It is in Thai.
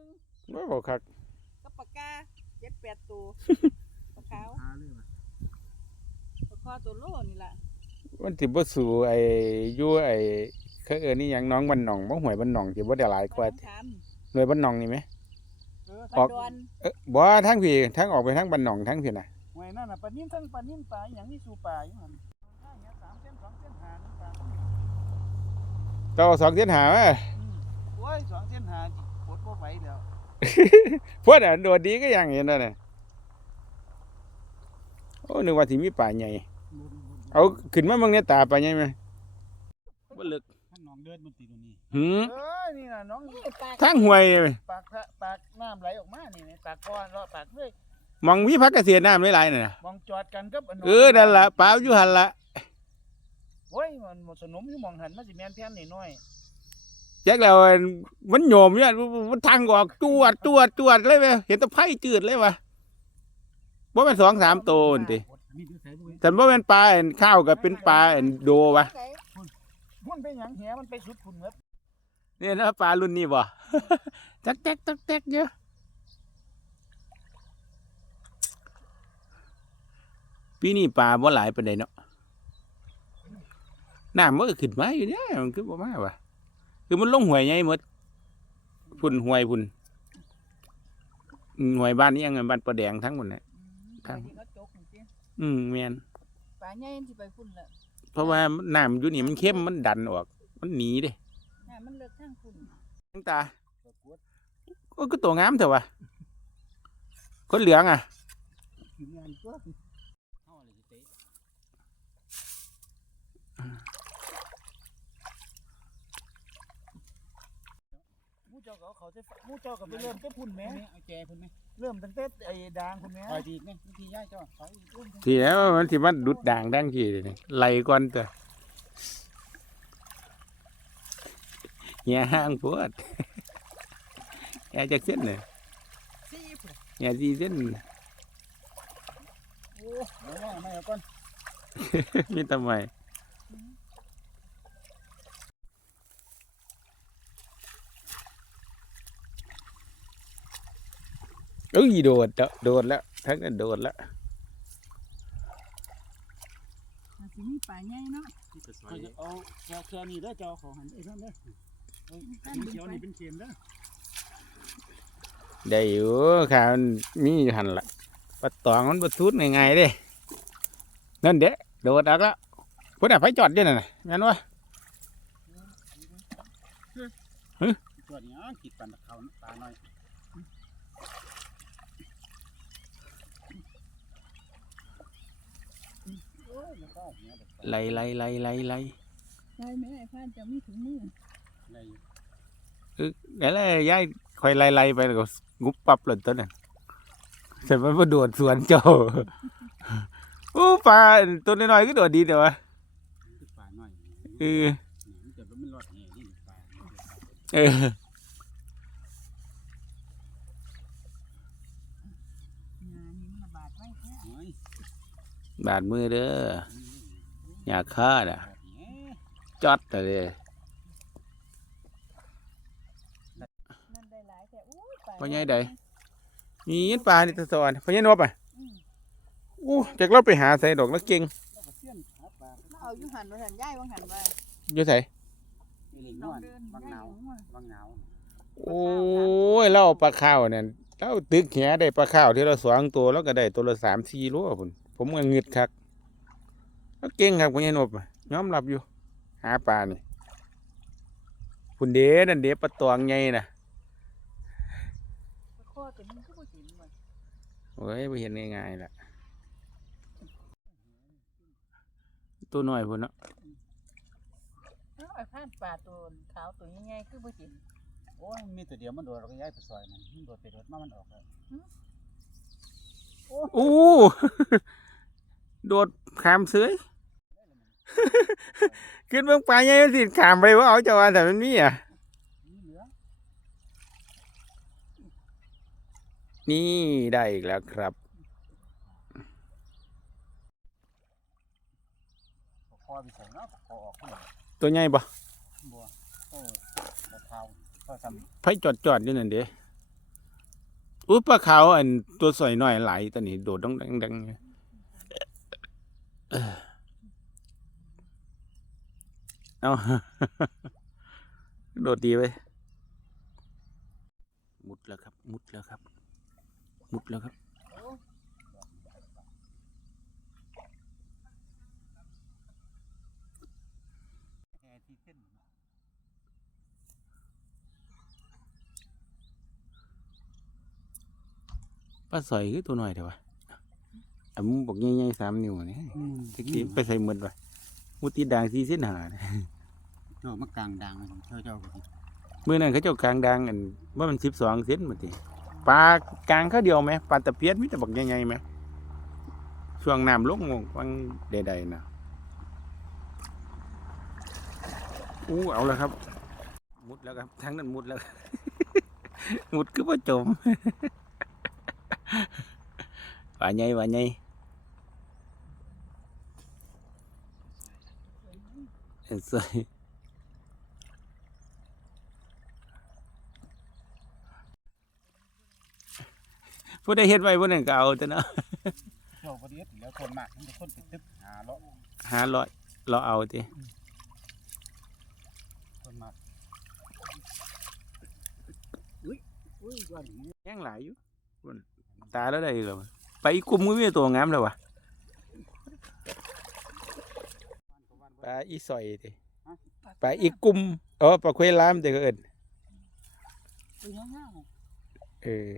นึงบ่บอกคักกับปากกาเจ็ดแปดตัวปลาขาวหาเลยว่ะปลาคอตัวโลนี่ล่ะมันสิบ่สู่ไอ้อยู่ไอ้เขาเอิ้นนี่หยังน้องบ้านหนองบ่หวยบ้านหนองสิบ่ได้หลายกว่าปลาขามหน่วยบ้านหนองนี่ไหม เออปลาดอนเอ้อบ่ทางพี่ทางออกไปทางบ้านหนองทางพี่น่ะหวยนั่นน่ะปลานิ่มทั้งปลานิ่มปลาอหย่างนี้สู่ปลาอยู่หั่นถ้าอย่างเงี้ยสามเส้นสองเส้นหานี่ปลาเจ้าสองเส้นหามาอืมโอ้ยสองเส้นหาจิปวดบ่ ไหวแล้วพวกน่ะโดดดีก็ยังเห็นนั่นน่ะโอ้นึกว่าสิมีป่าใหญ่เอาขึ้นมาเบิ่งในตาป่าใหญ่ไหมบ่ลึกท่านน้องเดินมันติดตรงนี้หืมเอ้ยนี่น่ะน้องนี่ปลาทางห้วยนี่ปากพระปากน้ำไหลออกมานี่นี่ปากก้อนเลาะปากเลยมองวิพักเกษตรน้ำหลายๆนั่นน่ะมองจอดกันกับนเออนั่นล่ะป่าอยู่หั่นล่ะโอ้ยมันหมดสนมอยู่มองหันมันสิแม่นแท้นนี่น้อย จักแล้วมันโยมเนี่ยมันทางออกจวดจวดจวดเลยเว้ยเห็นแตะไผจืดเลยวะบ่แม่นสองสามโตนติมีดูใส่บ่เว้ยแต่บ่แม่นปลาอันข้าวก็เป็นปลาอันโดวะไก่มันไปหยังแหมันไปสุดพุ่นเบิดเนี่ยนะปลารุ่นนี้บ่จักแจ๊กจักแจ๊กเยอะปีนี้ปลาบ่หลายปานใดเนาะน้ำมันก็ขึ้นมาอยู่เนี่ยมันคือบ่มาวะ คือมันลงห้วยใหญ่หมดพุ่นห้วยพุ่นอืมห้วยบ้านนี้ยังไงบ้านปลาแดงทั้งหมดน่ะปลาที่เขาจกนี่สิอืมแม่นปลาใหญ่สิไปพุ่นละเพราะว่าน้ำอยู่นี่มันเข้มมันดันออก มันหนีเด้น้ามันเลิกทางพุ่นทั้งตาโอ้ก็ตัวงามเถอะวะคนเหลืองอะ กินงานก็เฮาเลยสิเตะหมูเจ้าก็เอาเขาใส่หมูเจ้าก็ไปเริ่มแต่พุ่นแหม่เอาแจพุ่นไหมเริ่มตั้งแต่ไอ้ด่างพุ่นแหม่คอยดีนี่วิธีย้ายเจ้าคอยอุ้มทีแล้วมันที่มันดุดด่างดังทีเลยนี่ไล่ก่อนแต่เหี้ยห้างปวดแอจากเส้นเลยสี่พุ่นเหี้ยสี่เส้นโอ้เดี๋ยวว่าไม่เอาก่อนมีทำไม อ้ยโดดแล้วโดดแล้วทั้งนั้นโดดแล้วมันสิมีปลาใหญ่เนาะเขาจะเอาแค่แค่นี้เด้อเจ้าของหันไอ้นั่นเด้อเอาสีเขียวนี่เป็นเข็มเด้อได้อยู่ข่าวมันมีอยู่หันละปลาตองมันบรทุดง่ายๆเด้นั่นเด้โดดออกแล้วพุ่นอะไฟจอดอยู่นั่นน่ะงั้นวะตัวนี้อะกิดปันตะเขาปลาหน่อย โอ้ยมันเข้าเนี่ยเด้อไล่ไล่ไล่ไล่ไล่ใช่ไหมไอ้พานจะมีถุงมืออะไรอยู่แล้วแล้วย้ายคอยไล่ไล่ไปแล้วก็งุบปับเลยต้นน่ะแต่มันมาโดดสวนเจ้าโอ้ปลาตัวน้อยๆก็โดดดีแต่ว่าคือปลาหน่อยเออมันจะมันรอดแห่นี่ปลาเออ งานนี้มันระบาดไว้แท้ โอ้ย บาดมือเด้ออย่าฆ่าน่ะแบบนี้จอดเลยนั่นได้หลายแต่อู้ปลาพ่อใหญ่ใดมีปลาในตะสอนพ่อใหญ่นบอะอืมอู้จากเราไปหาใส่ดอกแล้วเก่งแล้วก็เสี้ยนหาปลาแล้วเอาอยู่หันมาหันย้ายว่าหันว่าอยู่ใส่นี่เลยน้นองวลเดินบางย้าหนาวยอยู่หัวบางหนาวโอ้ยเราเอาปลาข้าวเนี่ยเราตึกแหได้ปลาข้าวที่เราสองตัวแล้วก็ได้ตัวละสามสี่โลพุ่น ผมก็เงึดคักแล้วเก่งครับพ่อใหญ่นบอะยอมรับอยู่ หาปลานี่พุ่นเด้นั่นเด้ปลาตวงใหญ่น่ะปลาคอตัวนี้ก็บ่เห็นว่ะโอ้ยไปเห็นง่ายๆล่ะตัวน้อยพุ่นเนาะเอ้าไอ้พานปลาตัวขาวตัวใหญ่ๆคือบ่เห็นโอ้ยมีตัวเดียวมันโดดเราก็ย้ายไปซอยมันมันโดดไปโดดมามันออกแล้วอู้ โดดขามเสือยขึ้นเบื้องปลาใหญ่มันสิขามไปว่าเอาจ้าว่าแต่มันมีอะนี่ได้อีกแล้วครับตัวใหญ่ปะบัวโอ้กระเทาก็ทไผจอดจอดอยู่นั่นเด้อุ้ยปลาขาวอันตัวสวยหน่อยหลายตัวนี้โดดดังดังดัง เอ้าโดดดีไปมุดแล้วครับ มุดแล้วครับ มุดแล้วครับปลาสอยคือตัวหน่อยเถอะวะ อันมึงบอกใหญ่ๆสามนิ้วนี่อืมตะกี้ไปใส่หมดวะมุดตีด่างสี่เส้นหาเนี่ยเจ้ามากลางดังเจ้าเจ้าก็สิเมื่อนั้นเขาเจ้ากลางดังอันว่ามันสิบสองเซนมาติปลากลางเขาเดียวไหมปลาตะเพียนมิแต่บอกใหญ่ๆไหมช่วงน้ำลงวังใดๆนะอู้เอาแล้วครับ มุดแล้วครับทั้งนั้นมุดแล้วมุดคือว่าจม ว่าใหญ่ว่าให ญ่เอ็นสวยผู้ใดเฮ็ดไว้ผู้นั้นก็เอาแต่เนาะเจ้าบ่ได้เฮ็ดแล้วคนมากมันเป็นคนติดตึกหาเลาะหาร้อยเราเอาติคนมากอุ้ยว่าอย่างนี้ยังหลายอยู่พุ่นตายแล้วได้อีกแล้ววะไปอีกกลุ่มมือมีตัวงามแล้ววะปลาอีสอยติปลาอีกกลุ่มเออปลาเควยลามแต่ก็เอิ้นตัวเงี้ยเออ